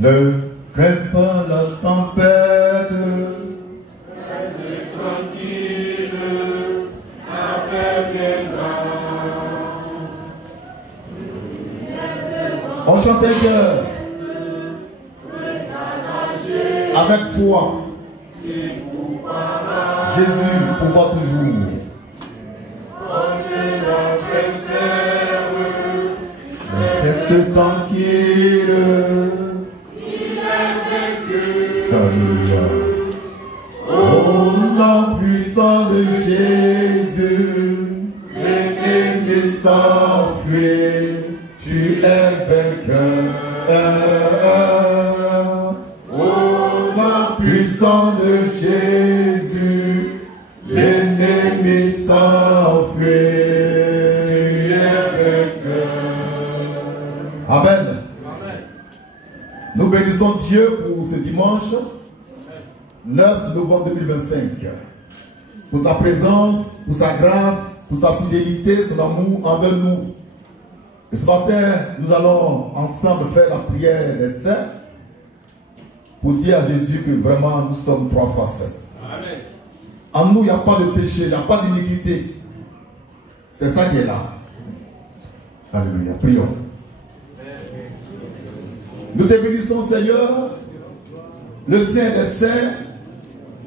Ne crains pas la tempête. Reste tranquille, la paix viendra. On chante un cœur. Avec foi. Jésus pourvoit toujours. Reste tranquille. Alléluia. Oh, la puissance de Jésus, l'ennemi s'enfuit, tu es vainqueur. Oh, la puissance de Jésus, l'ennemi s'enfuit, tu es vainqueur. Amen. Nous bénissons Dieu pour ce dimanche 9 novembre 2025. Pour sa présence, pour sa grâce, pour sa fidélité, son amour envers nous. Et ce matin, nous allons ensemble faire la prière des saints pour dire à Jésus que vraiment nous sommes 3 fois saints. Amen. En nous, il n'y a pas de péché, il n'y a pas d'iniquité. C'est ça qui est là. Alléluia. Prions. Nous te bénissons, Seigneur, le Saint des Saints,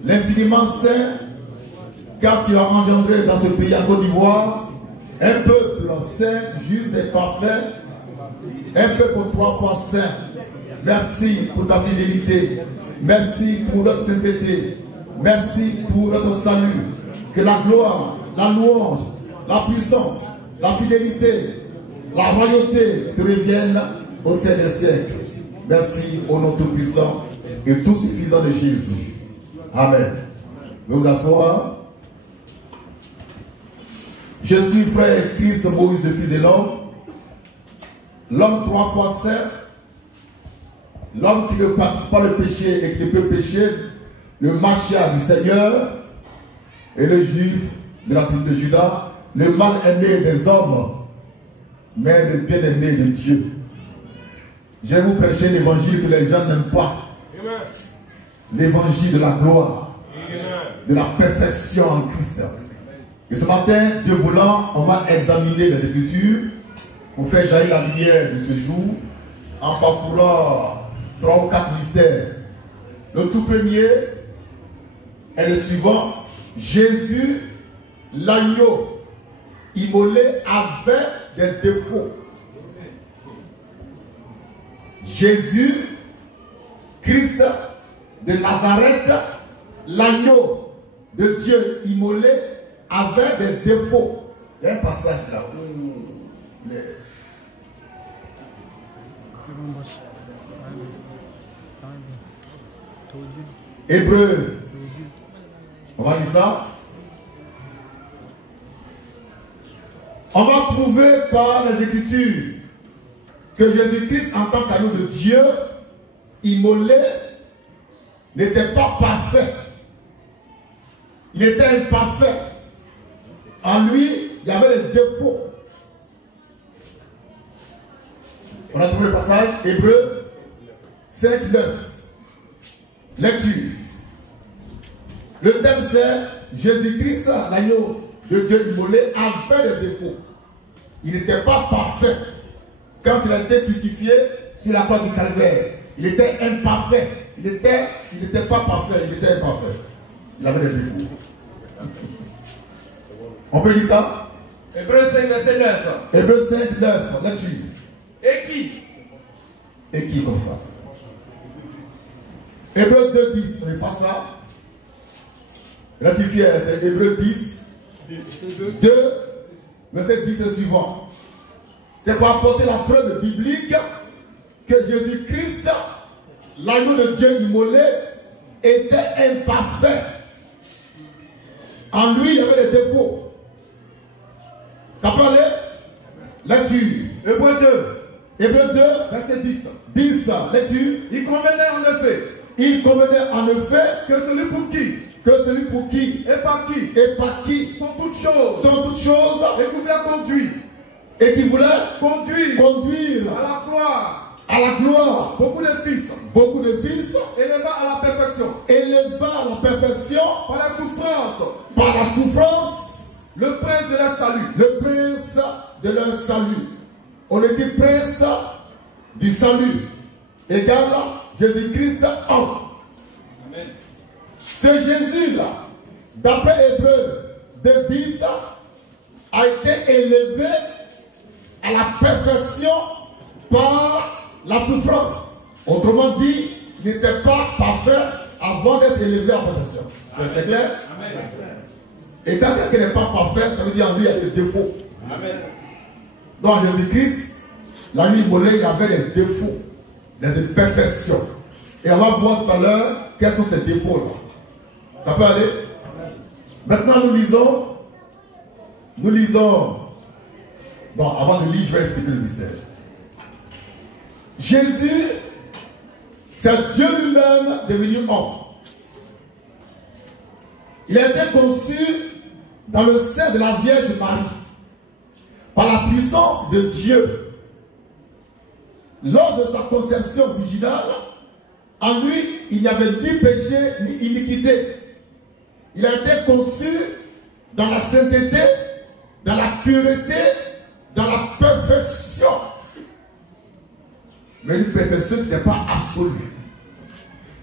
l'infiniment Saint, car tu as engendré dans ce pays en Côte d'Ivoire un peuple saint, juste et parfait, un peuple 3 fois saint. Merci pour ta fidélité, merci pour notre sainteté, merci pour notre salut. Que la gloire, la louange, la puissance, la fidélité, la royauté te reviennent au sein des siècles. Merci au nom tout-puissant et tout suffisant de Jésus. Amen. Nous asseoir. Je suis frère Christ Maurice, le Fils de l'homme 3 fois saint, l'homme qui ne pratique pas le péché et qui ne peut pécher, le Machia du Seigneur et le juif de la tribu de Juda, le mal-aimé des hommes, mais le bien-aimé de Dieu. Je vais vous prêcher l'évangile que les gens n'aiment pas. L'évangile de la gloire, de la perfection en Christ. Et ce matin, Dieu voulant, on va examiner les Écritures pour faire jaillir la lumière de ce jour en parcourant 3 ou 4 mystères. Le tout premier est le suivant. Jésus, l'agneau immolé, avait des défauts. Jésus, Christ de Nazareth, l'agneau de Dieu immolé, avait des défauts. Il y a un passage là où Hébreu, on va lire ça. On va prouver par les Écritures que Jésus-Christ, en tant qu'agneau de Dieu, immolé, n'était pas parfait. Il était imparfait. En lui, il y avait des défauts. On a trouvé le passage, Hébreu 5, 9. Lecture. Le thème c'est Jésus-Christ, l'agneau de Dieu immolé, avait des défauts. Il n'était pas parfait. Quand il a été crucifié sur la croix du calvaire, il était imparfait. Il n'était pas parfait, il était imparfait. Il avait des défauts. On peut lire ça? Hébreu 5, verset 9. Hébreu 5, 9. Lecture. Et qui comme ça? Hébreu 2, 10. On efface ça. Ratifié, c'est Hébreu 10. 2, verset 10 et suivant. C'est pour apporter la preuve biblique que Jésus-Christ, l'agneau de Dieu immolé, était imparfait. En lui, il y avait des défauts. Ça peut aller? Lecture. Hébreu 2. Hébreu 2, verset 10. 10, lecture. Il convenait en effet. Il convenait en effet Que celui pour qui et par qui sont toutes choses et qui voulait conduire et qui voulait conduire conduire à la gloire à la gloire. Beaucoup de fils. Beaucoup de fils. Éleva à la perfection. Éleva à la perfection. Par la souffrance. Par la souffrance. Le prince de leur salut. Le prince de leur salut. On le dit prince du salut. Égal Jésus-Christ homme. Amen. Ce Jésus-là, d'après Hébreux 2:10, a été élevé à la perfection par la souffrance. Autrement dit, il n'était pas parfait avant d'être élevé à la perfection. C'est clair? Amen. Étant qu'il n'est pas parfait, ça veut dire en lui il y a des défauts. Amen. Dans Jésus-Christ, la nuit immolée, il y avait des défauts, des imperfections. Et on va voir tout à l'heure quels sont ces défauts-là. Ça peut aller? Maintenant, nous lisons. Bon, avant de lire, je vais expliquer le mystère. Jésus, c'est Dieu lui-même devenu homme. Il a été conçu dans le sein de la Vierge Marie, par la puissance de Dieu. Lors de sa conception virginale, en lui, il n'y avait ni péché ni iniquité. Il a été conçu dans la sainteté, dans la pureté, dans la perfection. Mais une perfection qui n'est pas absolue.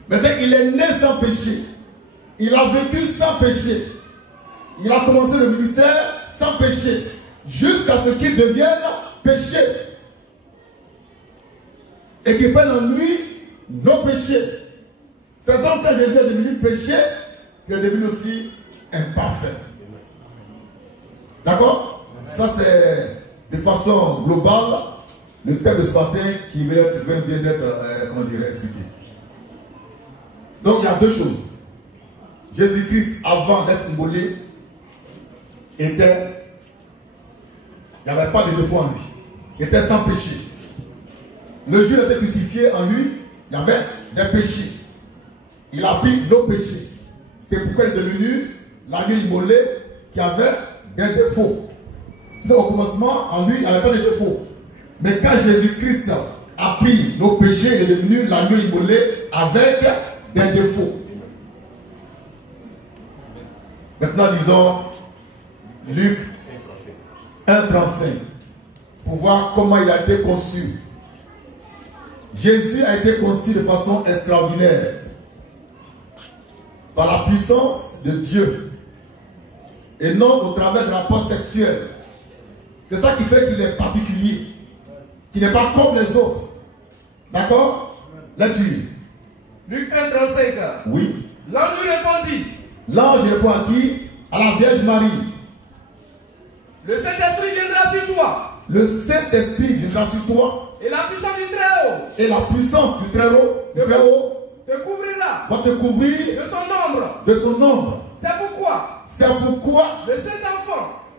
Maintenant, il est né sans péché. Il a vécu sans péché. Il a commencé le ministère sans péché. Jusqu'à ce qu'il devienne péché. Et qu'il prenne en lui nos péchés. C'est donc quand Jésus est devenu péché qu'il est devenu aussi imparfait. D'accord? Ça c'est de façon globale le thème de ce matin qui vient d'être expliqué. Donc il y a deux choses. Jésus-Christ, avant d'être immolé, il n'y avait pas de défaut en lui. Il était sans péché. Le jour où il était crucifié en lui, il y avait des péchés. Il a pris nos péchés. C'est pourquoi il est devenu l'agneau immolé qui avait des défauts. Au commencement, en lui, il n'y avait pas de défauts. Mais quand Jésus-Christ a pris nos péchés, il est devenu l'agneau immolé avec des défauts. Maintenant, disons Luc 1:35 pour voir comment il a été conçu. Jésus a été conçu de façon extraordinaire par la puissance de Dieu et non au travers de rapport sexuel. C'est ça qui fait qu'il est particulier, qu'il n'est pas comme les autres. D'accord? Là-dessus. Luc 1:35. Oui. L'ange lui répondit. L'ange répond à qui? À la Vierge Marie. Le Saint-Esprit viendra sur toi. Le Saint-Esprit viendra sur toi. Et la puissance du Très-Haut. Et la puissance du Très-Haut te couvrira. Va te couvrir de son ombre. De son ombre. C'est pourquoi.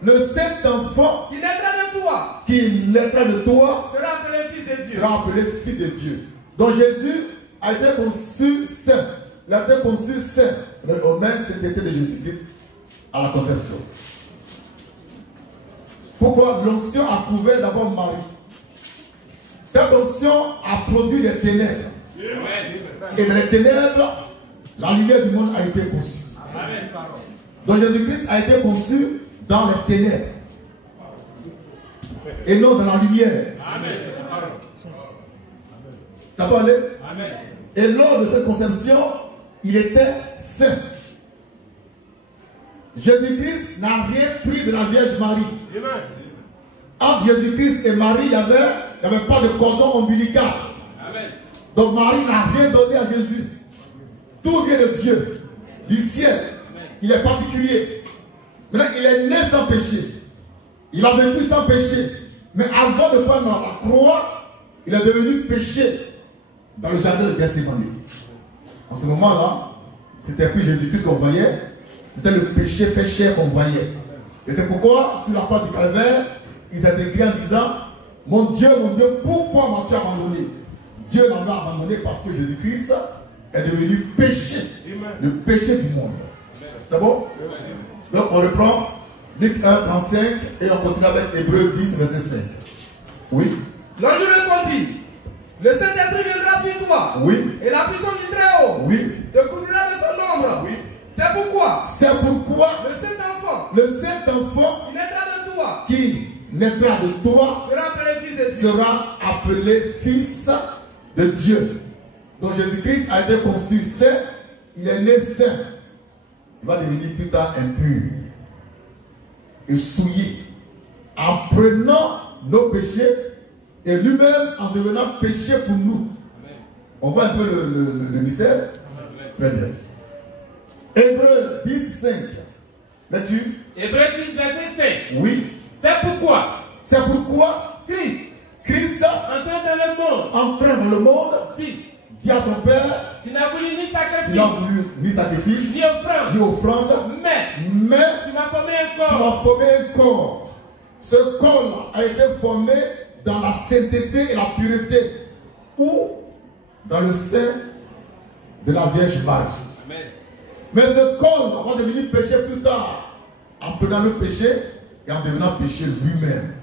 Le Saint-Enfant qui naîtra de toi. Qui naîtra de toi. Sera appelé Fils de Dieu. Sera appelé Fils de Dieu. Donc Jésus a été conçu saint. Il a été conçu saint. Au même sainteté de Jésus-Christ à la conception. Pourquoi? L'onction a couvert d'abord Marie. Cette onction a produit des ténèbres. Et dans les ténèbres, la lumière du monde a été conçue. Donc Jésus-Christ a été conçu dans les ténèbres. Et non dans la lumière. Ça peut aller? Et lors de cette conception, il était saint. Jésus-Christ n'a rien pris de la Vierge Marie. Entre Jésus-Christ et Marie, il n'y avait pas de cordon ombilical. Donc Marie n'a rien donné à Jésus. Tout vient de Dieu, du ciel. Il est particulier. Maintenant, il est né sans péché. Il a vécu sans péché. Mais avant de prendre la croix, il est devenu péché dans le jardin de Gethsémani. En ce moment-là, c'était plus Jésus-Christ qu'on voyait. C'était le péché fait chair qu'on voyait. Et c'est pourquoi, sur la croix du calvaire, ils étaient écrits en disant: mon Dieu, pourquoi m'as-tu abandonné? Dieu m'a abandonné parce que Jésus-Christ est devenu péché. Le péché du monde. C'est bon? Donc on reprend Luc 1:35 et on continue avec Hébreux 10, verset 5. Oui. L'ange lui répondit: Le Saint-Esprit viendra sur toi. Oui. Et la puissance du Très-Haut Oui. te couvrira de son ombre. Oui. C'est pourquoi C'est pourquoi le Saint-Enfant le Saint-Enfant qui naîtra de toi qui naîtra de toi sera appelé fils de Dieu. sera appelé fils de Dieu. Donc Jésus-Christ a été conçu saint, il est né saint. Il va devenir plus tard impur et souillé en prenant nos péchés et lui-même en devenant péché pour nous. Amen. On voit un peu le mystère. Très bien. Hébreux 10, 5. Là-dessus. Hébreux 10, verset 5. Oui. C'est pourquoi Christ entrant dans le monde dit à son Père, tu n'as voulu ni sacrifice, ni offrande, mais tu m'as formé un corps. Ce corps a été formé dans la sainteté et la pureté, ou dans le sein de la Vierge Marie. Amen. Mais ce corps va devenir péché plus tard, en prenant le péché et en devenant péché lui-même.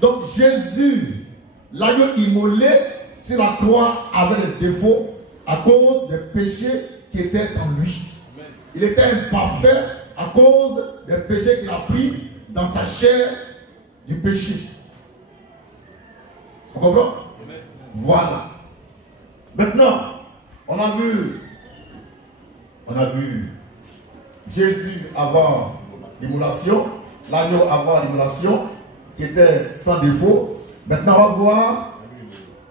Donc Jésus, l'agneau immolé sur la croix, avait des défauts à cause des péchés qui étaient en lui. Amen. Il était imparfait à cause des péchés qu'il a pris dans sa chair du péché. On comprend? Amen. Voilà. Maintenant, on a vu Jésus avant l'immolation, l'agneau avant l'immolation, qui était sans défaut. Maintenant, on va voir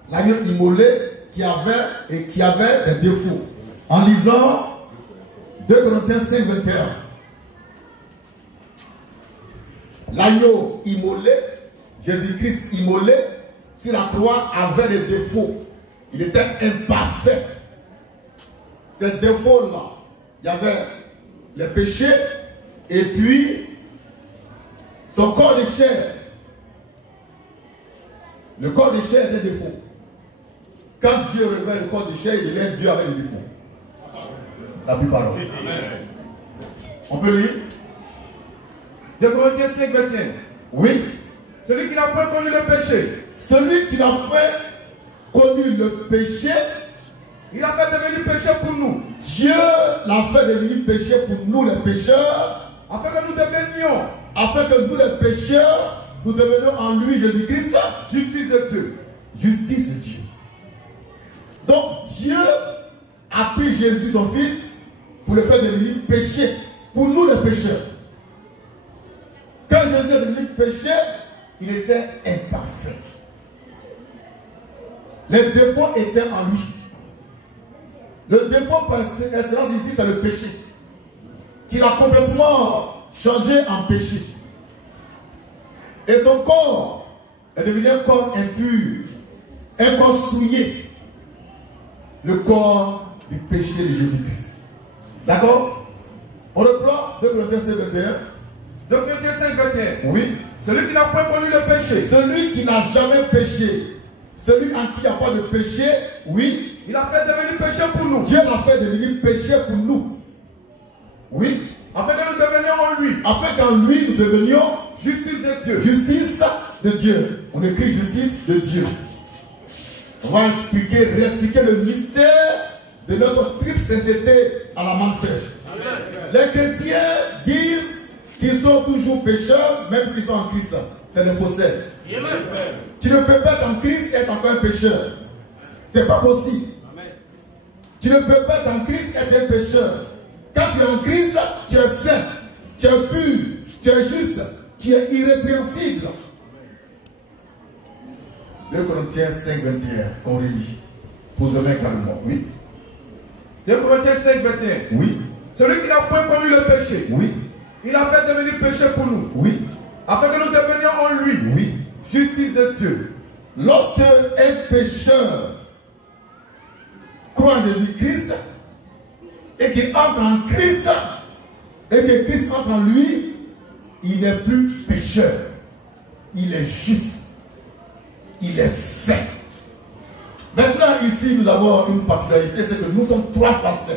l'agneau immolé qui avait des défauts. En lisant 2 Corinthiens 5, 21. L'agneau immolé, Jésus-Christ immolé, sur la croix avait des défauts. Il était imparfait. Ces défauts-là, il y avait les péchés et puis son corps de chair. Le corps de chair est un défaut. Quand Dieu révèle le corps de chair, il devient Dieu avec les défauts. La plupart. On peut lire 2 Corinthiens 5, 21. Oui. Celui qui n'a pas connu le péché. Celui qui n'a pas connu le péché, il a fait devenir péché pour nous. Dieu l'a fait devenir péché pour nous les pécheurs. Afin que nous devenions. Afin que nous les pécheurs, nous devenions en lui Jésus-Christ. Justice de Dieu. Justice de Dieu. Donc Dieu a pris Jésus son fils pour le faire devenir péché pour nous les pécheurs. Quand Jésus est devenu péché, il était imparfait. Les défauts étaient en lui. Le défaut par excellence ici, c'est le péché. Qu'il a complètement changé en péché. Et son corps est devenu un corps impur, un corps souillé. Le corps du péché de Jésus-Christ. D'accord? On reprend 2 Corinthiens 5, 21. 2 Corinthiens 5, 21. Oui. Celui qui n'a pas connu le péché. Celui qui n'a jamais péché. Celui en qui il n'y a pas de péché, oui. Il a fait devenir péché pour nous. Dieu l'a fait devenir péché pour nous. Oui. Afin que nous devenions en lui. Afin qu'en lui nous devenions justice de Dieu. Justice de Dieu. On écrit justice de Dieu. On va réexpliquer le mystère de notre triple sainteté à la main sèche. Les chrétiens disent qu'ils sont toujours pécheurs, même s'ils sont en Christ. C'est le faussaire. Tu ne peux pas être en Christ et être encore un pécheur. C'est pas possible. Tu ne peux pas être en Christ et être un pécheur. Quand tu es en Christ, tu es saint, tu es pur, tu es juste, tu es irrépréhensible. 2 Corinthiens 5, 21, qu'on relit. Posez-moi calmement, oui. 2 Corinthiens 5, 21. Oui. Celui qui n'a point connu le péché. Oui. Il a fait devenir péché pour nous. Oui. Afin que nous devenions en lui. Oui. Justice de Dieu. Lorsque un pécheur croit en Jésus-Christ et qu'il entre en Christ et que Christ entre en lui, il n'est plus pécheur. Il est juste. Il est saint. Maintenant, ici, nous avons une particularité, c'est que nous sommes 3 fois saints.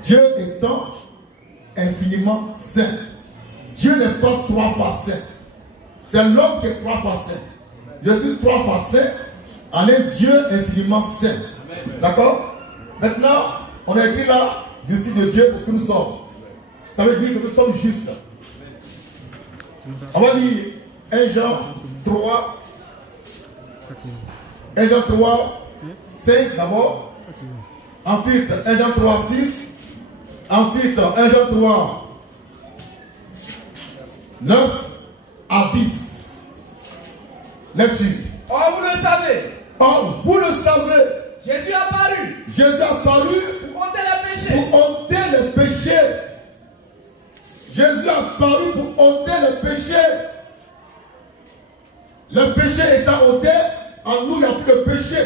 Dieu étant infiniment saint. Dieu n'est pas 3 fois saint. C'est l'homme qui est 3 fois saint. Je suis 3 fois saint en un Dieu infiniment saint. D'accord? Maintenant, on a écrit là, justice de Dieu, c'est ce que nous sommes. Ça veut dire que nous sommes justes. On va lire 1 Jean 3. 1 Jean 3, 5 d'abord. Ensuite, 1 Jean 3, 6. Ensuite, 1 Jean 3, 9 à 10. Lecture. Or, vous le savez. Or, vous le savez. Jésus a apparu. Jésus a apparu Pour ôter les péchés. pour ôter les péchés. Jésus a apparu pour ôter les péchés. Le péché étant ôté, en nous il n'y a plus de péché.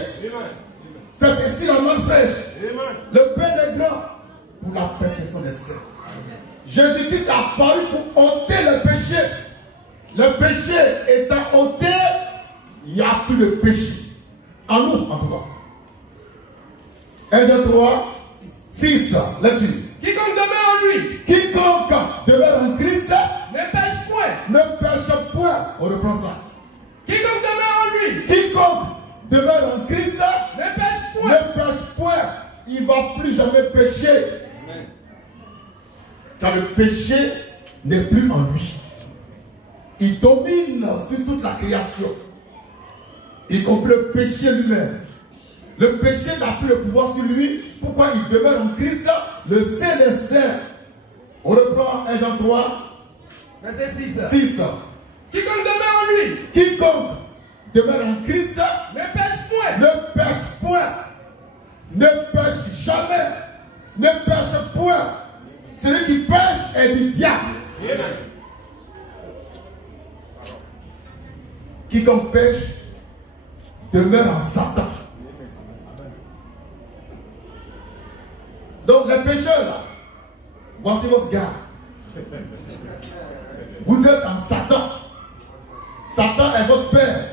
C'est ici la main fraîche. Le Père est grand pour la perfection des saints. Jésus-Christ a apparu pour ôter le péché. Le péché étant ôté, il n'y a plus de péché. En nous, en tout cas. 1, 2, 3, 6. Là-dessus. Quiconque demeure en lui Quiconque demeure en Christ ne pêche point. ne pêche point. On reprend ça. Quiconque demeure en lui Quiconque demeure en Christ ne pêche point. ne pêche point. Il ne va plus jamais pécher. Car le péché n'est plus en lui. Il domine sur toute la création, y compris le péché lui-même. Le péché n'a plus le pouvoir sur lui. Pourquoi il demeure en Christ, le Saint des Saints. On reprend 1 Jean 3, Verset 6. 6. Quiconque demeure en lui Quiconque demeure en Christ ne pêche point. ne pêche point, ne pêche jamais, ne pêche point. Celui qui pêche est du diable. Amen. Quiconque pêche demeure en Satan. Donc les pécheurs là, voici votre gars. Vous êtes en Satan. Satan est votre père.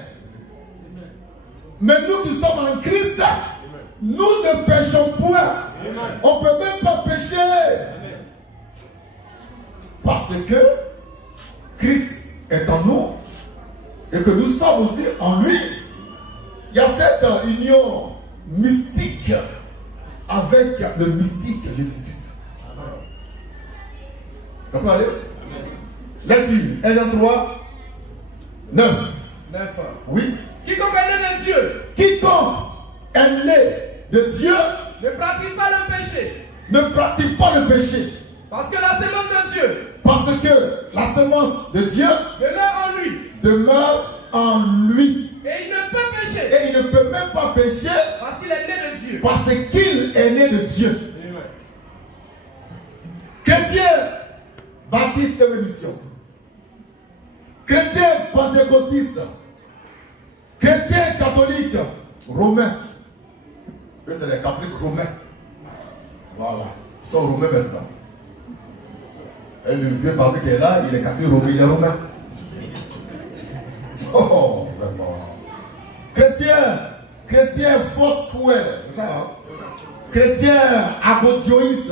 Mais nous qui sommes en Christ, nous ne péchons point. On ne peut même pas pécher. Parce que Christ est en nous et que nous sommes aussi en lui. Il y a cette union mystique avec le mystique Jésus-Christ. Ça peut aller? Là-dessus, 1 Jean 3, 9. 9. Oui. Quiconque est né de Dieu Quiconque est né de Dieu ne pratique pas le péché. ne pratique pas le péché. Parce que la semence de Dieu Parce que la semence de Dieu demeure en lui. demeure en lui. Et il ne peut pécher. Et il ne peut même pas pécher Parce qu'il est né de Dieu. parce qu'il est né de Dieu. Chrétien, baptiste évolution. Chrétien pentecôtiste. Chrétien catholique, romain. Eux, c'est les catholiques romains. Voilà. Ils sont romains maintenant. Et le vieux Babri qui est là, il est catholique romain, il est romain. Oh, vraiment. Chrétien Foursquare, c'est ça, hein? Chrétien agodioïste.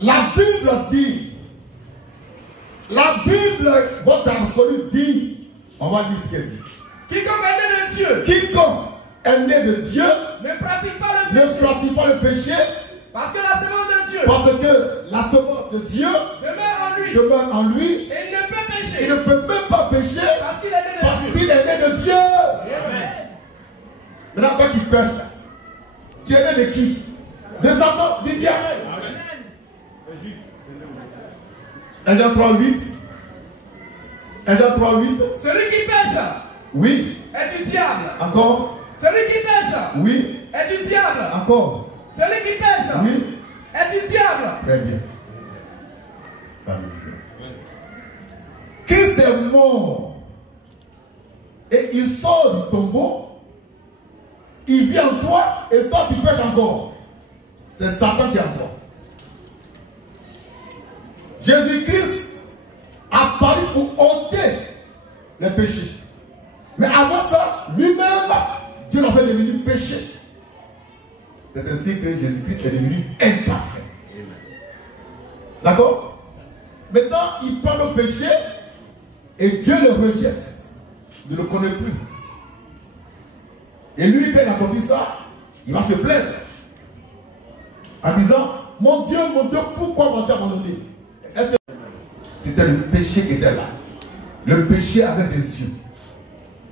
La Bible dit, votre absolu dit, on va dire ce qu'elle dit. Quiconque est né de Dieu Quiconque est né de Dieu ne pratique pas le ne péché. pratique pas le péché Parce que la semence de Dieu parce que la semence de Dieu demeure en lui. demeure en lui. Et il ne peut pécher. Il ne peut même pas pécher Parce qu'il est né parce de Dieu. qu'il est né de Dieu. Amen. Maintenant, toi qui pêches, là, tu es né de qui? De Satan, du diable. 1 Jean 3, 8. 1 Jean 3, 8. Celui qui pêche Oui. est du diable. Encore. Celui qui pêche Oui. est du diable. Encore. Celui qui pêche Oui. est du diable. Très bien. Christ est mort. Et il sort du tombeau. Il vit en toi et toi tu pêches encore. C'est Satan qui est en toi. Jésus-Christ a paru pour ôter les péchés. Mais avant ça, lui-même, Dieu l'a fait devenir péché. C'est ainsi que Jésus-Christ est devenu imparfait. D'accord? Maintenant, il prend le péché et Dieu le rejette. Il ne le connaît plus. Et lui, quand il a compris ça, il va se plaindre. En disant, mon Dieu, pourquoi m'as-tu abandonné? C'était le péché qui était là. Le péché avec des yeux.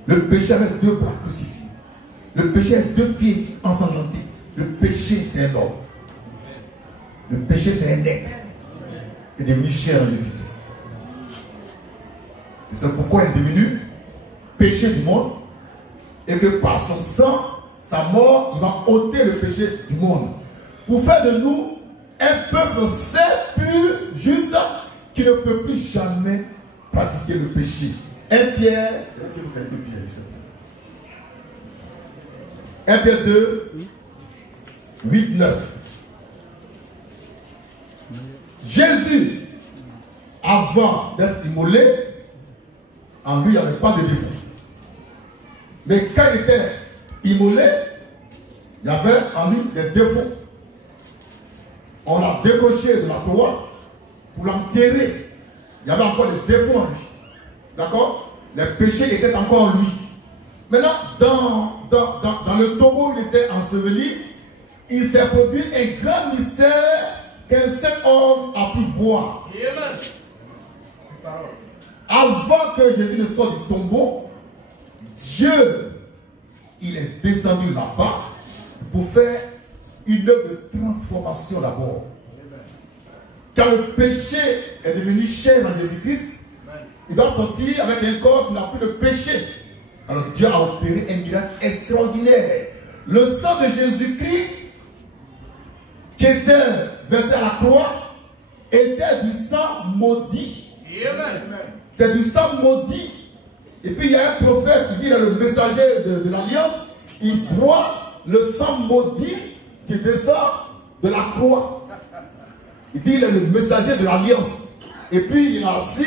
Le péché avec 2 bras crucifiés. Le péché avec 2 pieds ensanglantés. Le péché, c'est un homme. Le péché, c'est un être qui est devenu cher en Jésus-Christ. Et c'est pourquoi il est devenu péché du monde. Et que par son sang, sa mort, il va ôter le péché du monde. Pour faire de nous un peuple saint, pur, juste, qui ne peut plus jamais pratiquer le péché. 1 Pierre, c'est là que vous faites 2 Pierre, 1 Pierre 2, 8, 9. Jésus, avant d'être immolé, en lui, il n'y avait pas de défaut. Mais quand il était immolé, il y avait en lui des défauts. On l'a décroché de la croix pour l'enterrer. Il y avait encore des défauts en lui. D'accord? Les péchés étaient encore en lui. Maintenant, dans le tombeau où il était enseveli, il s'est produit un grand mystère qu'un seul homme a pu voir. Avant que Jésus ne sorte du tombeau, Dieu, il est descendu là-bas pour faire une œuvre de transformation d'abord. Quand le péché est devenu chair en Jésus-Christ, il doit sortir avec un corps qui n'a plus de péché. Alors Dieu a opéré un miracle extraordinaire. Le sang de Jésus-Christ, qui était versé à la croix, était du sang maudit. C'est du sang maudit. Et puis il y a un prophète qui dit, là, le messager de l'Alliance, il boit le sang maudit qui descend de la croix. Il dit, il est le messager de l'Alliance. Et puis il est assis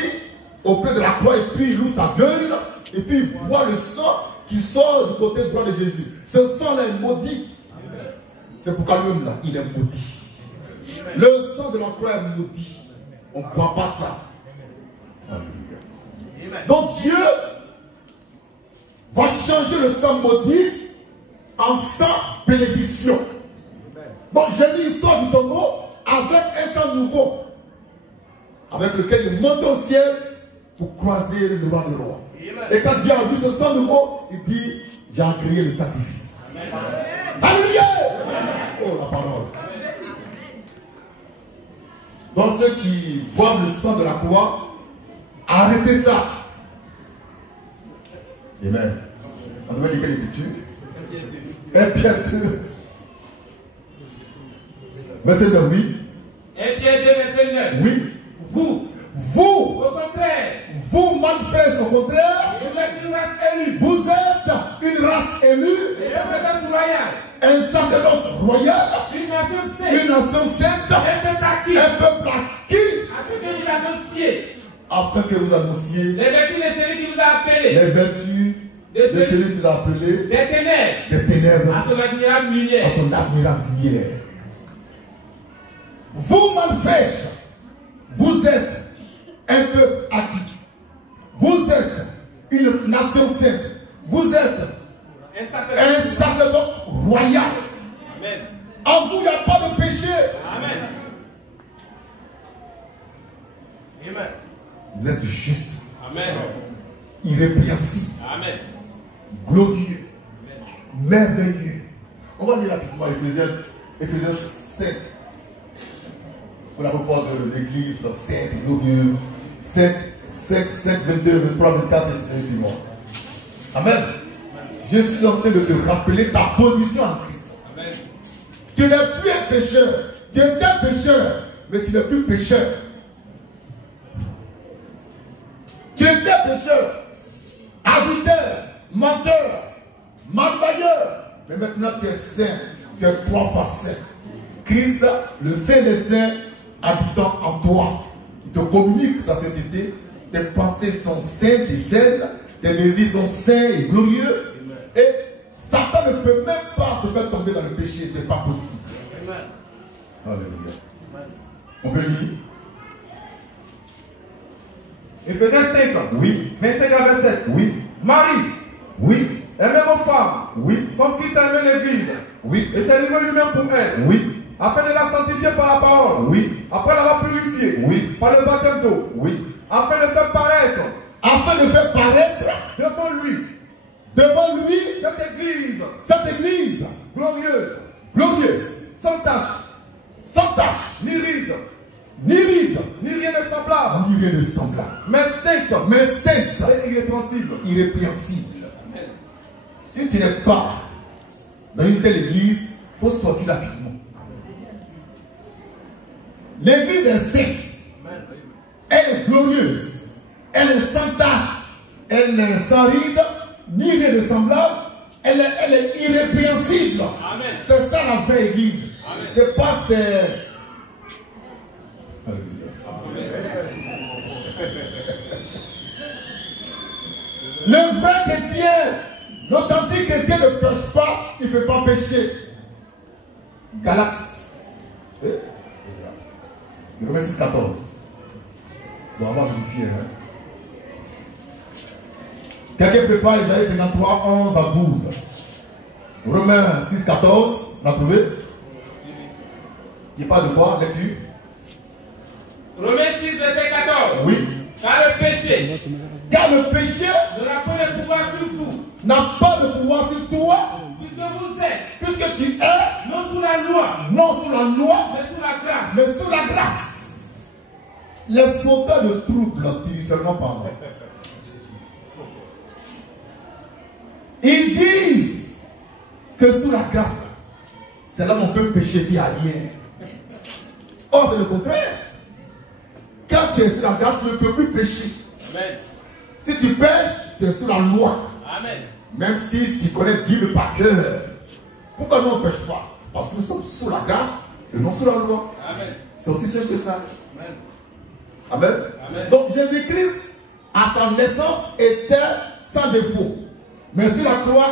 au pied de la croix, et puis il ouvre sa gueule, et puis il boit le sang qui sort du côté droit de Jésus. Ce sang-là est maudit. C'est pourquoi lui-même là, il est maudit. Le sang de la croix est maudit. On ne boit pas ça. Donc Dieu va changer le sang maudit en sang bénédiction. Donc Jésus il sort du tombeau avec un sang nouveau, avec lequel il monte au ciel pour croiser le roi des rois. Et quand Dieu a vu ce sang nouveau, il dit, j'ai agréé le sacrifice. Alléluia! Oh la parole. Donc ceux qui boivent le sang de la croix, arrêtez ça. Amen. On va lire quelle écriture? 1 Pierre 2. Verset 9, oui. 1 Pierre 2, verset 9. Oui. Vous, au contraire, vous, manifestez au contraire, vous êtes une race élue. Vous êtes une race élue. Et un sacerdoce royal. Un sacerdoce royal. Une nation sainte. Une nation sainte. Un peuple acquis. Un peuple acquis. Afin que vous annonciez. Afin que vous annonciez les vertus de celui qui vous a appelé. Les vertus de celui qui vous a appelé. Des ténèbres. Des ténèbres. À son admirable lumière. À son admirable lumière. Vous, manifestes, vous êtes un peuple acquis. Vous êtes une nation sainte. Vous êtes un sacerdoce royal. Amen. En vous, il n'y a pas de péché. Amen. Amen. Vous êtes juste. Amen. Irrépréhensible. Amen. Glorieux. Amen. Merveilleux. On va lire rapidement Éphésiens 5. Pour la report de l'église sainte et glorieuse. 5, 22, 23, 24 et suivant. Amen. Je suis en train de te rappeler ta position en Christ. Amen. Tu n'es plus un pécheur. Tu étais pécheur, mais tu n'es plus pécheur. Tu étais pécheur, adultère, menteur, malveilleur. Mais maintenant tu es saint. Tu es 3 fois saint. Christ, le Saint des saints, habitant en toi. Il te communique sa sainteté. Tes pensées sont saintes et saines. Tes désirs sont saints et glorieux. Et Satan ne peut même pas te faire tomber dans le péché. Ce n'est pas possible. Alléluia. On peut lire. Éphésiens 5. Oui. 25 à 27. Oui. Marie. Oui. Et même aux femmes. Oui. Comme Christ a aimé l'église. Oui. Et s'est livré lui-même pour elle. Oui. Afin de la sanctifier par la parole. Oui. Après l'avoir purifiée. Oui. Par le baptême d'eau. Oui. Afin de faire paraître. Afin de faire paraître Devant lui. Devant lui. Cette église. Glorieuse. Glorieuse. Sans tache. Sans tache. Ni ride. Ni ride. Ni rien de semblable. Ni rien de semblable. Mais sainte. Mais sainte. Et irrépréhensible. Irrépréhensible. Si tu n'es pas dans une telle église, il faut sortir rapidement. L'église est sainte. Elle est glorieuse. Elle est sans tache. Elle est sans ride. Ni rien de semblable. Elle est irrépréhensible. C'est ça la vraie église. C'est pas ces... Le vrai chrétien, l'authentique chrétien ne pêche pas, il ne peut pas pécher. Galates. Romains 6, 14. Bon, on va vérifier. Hein. Quelqu'un prépare Isaïe 53, 11 à 12. Romains 6, 14. On a trouvé? Il n'y a pas de quoi, lecture. Romains 6, verset 14. Oui. Car le péché Car le péché n'aura pas de pouvoir sur vous, n'a pas de pouvoir sur toi, puisque vous êtes puisque tu es non sous la loi, non sous la loi, mais sous la grâce. mais sous la grâce. Les fauteurs de troubles, spirituellement parlant, ils disent que sous la grâce, c'est là qu'on peut pécher qui a rien. Or, c'est le contraire. Quand tu es sous la grâce, tu ne peux plus pécher. Amen. Si tu pêches, tu es sous la loi. Amen. Même si tu connais Bible par cœur. Pourquoi nous on ne pêche pas? C'est parce que nous sommes sous la grâce et non sous la loi. Amen. C'est aussi simple que ça. Amen. Amen. Amen. Donc Jésus-Christ, à sa naissance, était sans défaut. Mais sur la croix,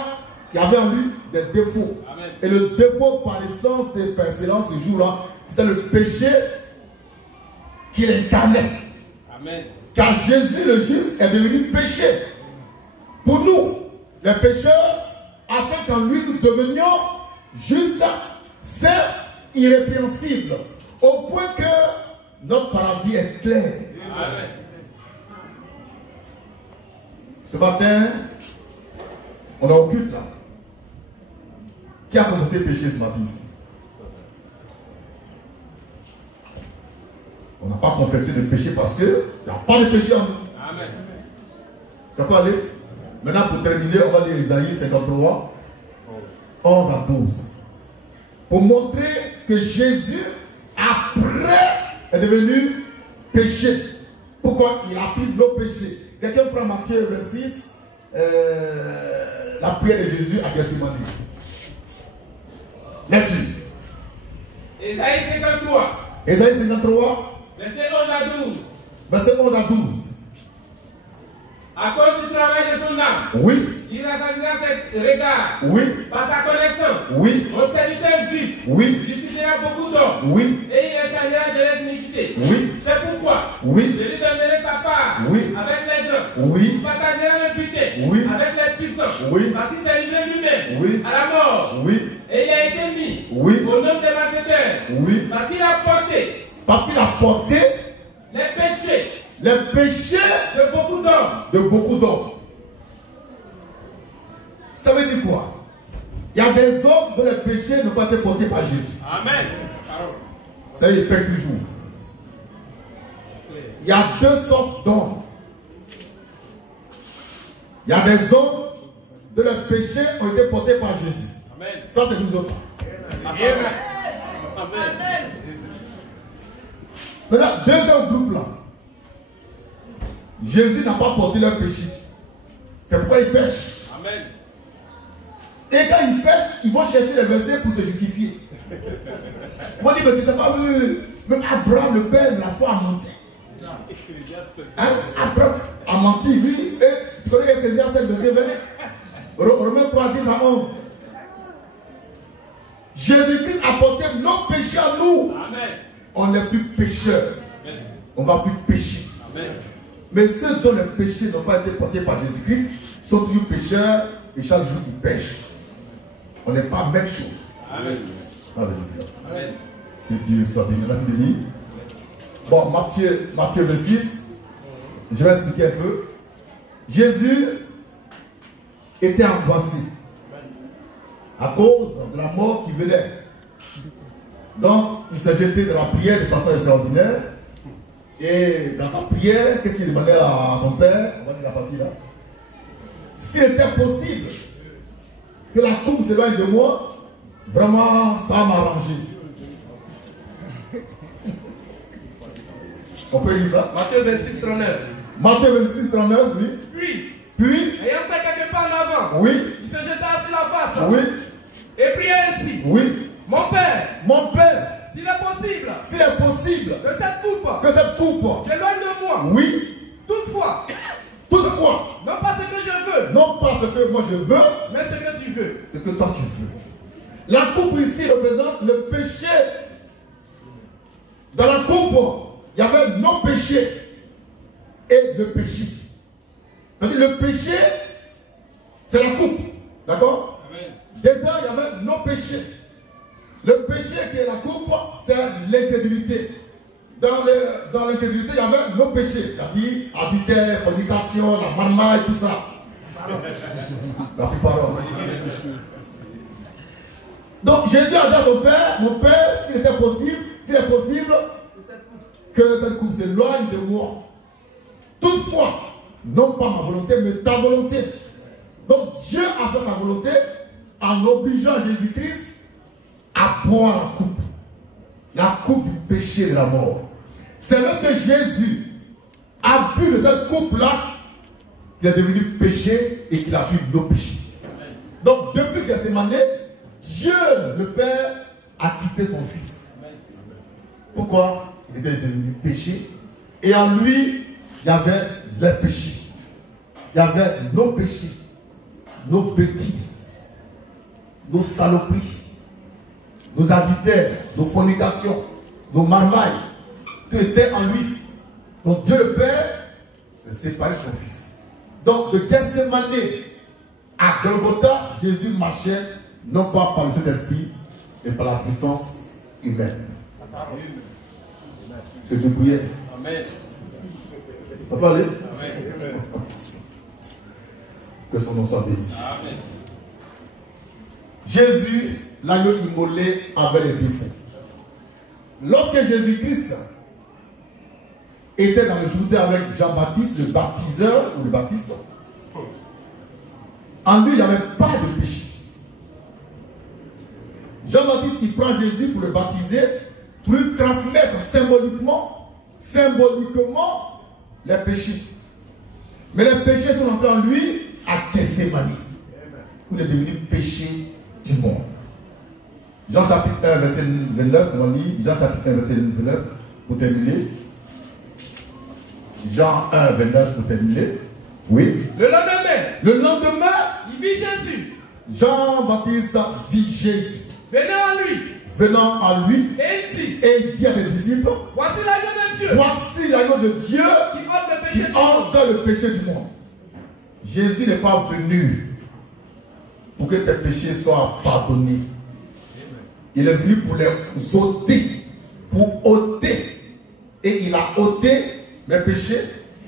il y avait en lui des défauts. Amen. Et le défaut par essence et par excellence ce jour-là, c'était le péché qu'il incarnait. Amen. Car Jésus le juste est devenu péché pour nous, les pécheurs, afin qu'en lui nous devenions justes, saints, irrépréhensibles, au point que notre paradis est clair. Amen. Ce matin, on est au culte là. Qui a commencé à pécher ce matin ici? On n'a pas confessé de péché parce qu'il n'y a pas de péché en nous. Amen. Ça peut aller? Maintenant, pour terminer, on va lire Isaïe 53, 11 à 12. Pour montrer que Jésus, après, est devenu péché. Pourquoi? Il a pris nos péchés. Quelqu'un prend Matthieu 26, la prière de Jésus à Gethsémani. Merci. Isaïe 53, Isaïe 53, verset 11 à 12. verset 11 à 12. À cause du travail de son âme, Oui, il rassasiera ses regards. oui, Par sa connaissance, oui, mon serviteur juif oui, justifiera beaucoup d'hommes. oui, Et il échangera de l'iniquité. oui, C'est pourquoi oui, je lui donnerai sa part Oui. avec les grands. oui, Il partagera le butin Oui. avec les puissants. Oui. Parce qu'il s'est livré lui-même Oui. à la mort. oui, Et il a été mis Oui. au nom des malfaiteurs. oui. Parce qu'il a porté Parce qu'il a porté les péchés les péchés de beaucoup d'hommes. de beaucoup d'hommes. Ça veut dire quoi? Il y a des hommes dont les péchés n'ont pas été portés par Jésus. Amen. Ça veut dire qu'ils pètent toujours. Il y a deux sortes d'hommes. Il y a des hommes dont les péchés ont été portés par Jésus. Amen. Ça, c'est nous autres. Amen. Maintenant, deuxième groupe là. Jésus n'a pas porté leurs péchés. C'est pourquoi ils pêchent. Amen. Et quand ils pêchent, ils vont chercher les versets pour se justifier. Ils vont dire, mais tu n'as pas vu, même Abraham, le père, la foi a menti. Hein? Abraham a menti, lui, et tu connais Ephésiens 7, verset 20. Romains 3, 10 à 11. Jésus-Christ a porté nos péchés à nous. Amen. On n'est plus pécheurs. Amen. On ne va plus pécher. Amen. Mais ceux dont les péchés n'ont pas été portés par Jésus-Christ sont toujours pécheurs et chaque jour il pêche. On n'est pas même chose. Amen. Alléluia. Amen. Que Dieu soit béni. On a fini. Bon, Matthieu 26, je vais expliquer un peu. Jésus était angoissé à cause de la mort qui venait. Donc, il s'est jeté dans la prière de façon extraordinaire. Et dans sa prière, qu'est-ce qu'il demandait à son père? On va dire la partie là. S'il était possible que la coupe s'éloigne de moi, vraiment, ça va m'arranger. On peut dire ça? Matthieu 26, 39. Matthieu 26, 39, oui. Puis, Ayant fait quelques pas en avant, oui, il se jeta sur la face oui, et pria ainsi. oui. Mon Père, Mon Père, s'il est possible s'il est possible que cette coupe que cette coupe, s'éloigne de moi, oui, toutefois, toutefois, non pas ce que je veux, non pas ce que moi je veux, mais ce que tu veux. ce que toi tu veux. La coupe ici représente le péché. Dans la coupe, il y avait non péché et le péché. C'est-à-dire le péché, c'est la coupe. D'accord? Dedans, il y avait non péché. Le péché qui est la coupe, c'est l'incrédulité. Dans l'incrédulité, il y avait non péché, c'est-à-dire adultère, fornication, la marmaille, tout ça. La plupart. Donc Jésus a dit à son père, mon père, s'il est possible, que cette coupe s'éloigne de moi. Toutefois, non pas ma volonté, mais ta volonté. Donc Dieu a fait sa volonté en obligeant Jésus-Christ à boire la coupe du péché de la mort. C'est lorsque Jésus a bu de cette coupe-là qu'il est devenu péché et qu'il a pu nos péchés. Donc depuis Gethsémane, Dieu, le Père, a quitté son Fils. Pourquoi? Il était devenu péché. Et en lui, il y avait les péchés. Il y avait nos péchés, nos bêtises, nos saloperies, nos adultères, nos fornications, nos marmailles. Tout était en lui. Donc Dieu le Père s'est séparé de son Fils. Donc de Gethsémane à Golgotha, Jésus marchait non pas par le Saint-Esprit, mais par la puissance humaine. Se débrouiller. Amen. Ça peut aller? Amen. Que son nom soit béni. Amen. Jésus, l'agneau immolé, avait les défauts. Lorsque Jésus-Christ était dans le Jourdain avec Jean-Baptiste, le baptiseur ou le baptiste, en lui, il n'y avait pas de péché. Jean-Baptiste, il prend Jésus pour le baptiser, pour lui transmettre symboliquement les péchés. Mais les péchés sont entrés en lui à Gethsémane, où il est devenu péché du monde. Jean chapitre 1, verset 29, on lit Jean chapitre 1, verset 29, pour terminer. Jean 1, 29, pour terminer. Oui. Le lendemain, Il vit Jésus. Jean-Baptiste vit Jésus. Venant à lui, et il dit à ses disciples, voici l'agneau de Dieu, voici l'agneau de Dieu qui ôte le péché qui du monde. ôte le péché du monde. Jésus n'est pas venu pour que tes péchés soient pardonnés. Il est venu pour les ôter, pour ôter. Et il a ôté mes péchés,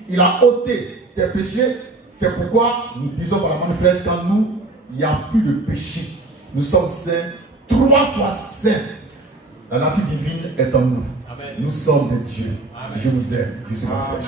il a ôté tes péchés. C'est pourquoi nous disons par la manifeste qu'en nous, il n'y a plus de péché. Nous sommes saints, 3 fois saints. La nature divine est en nous. Amen. Nous sommes des dieux. Amen. Je vous aime. Je suis mon frère.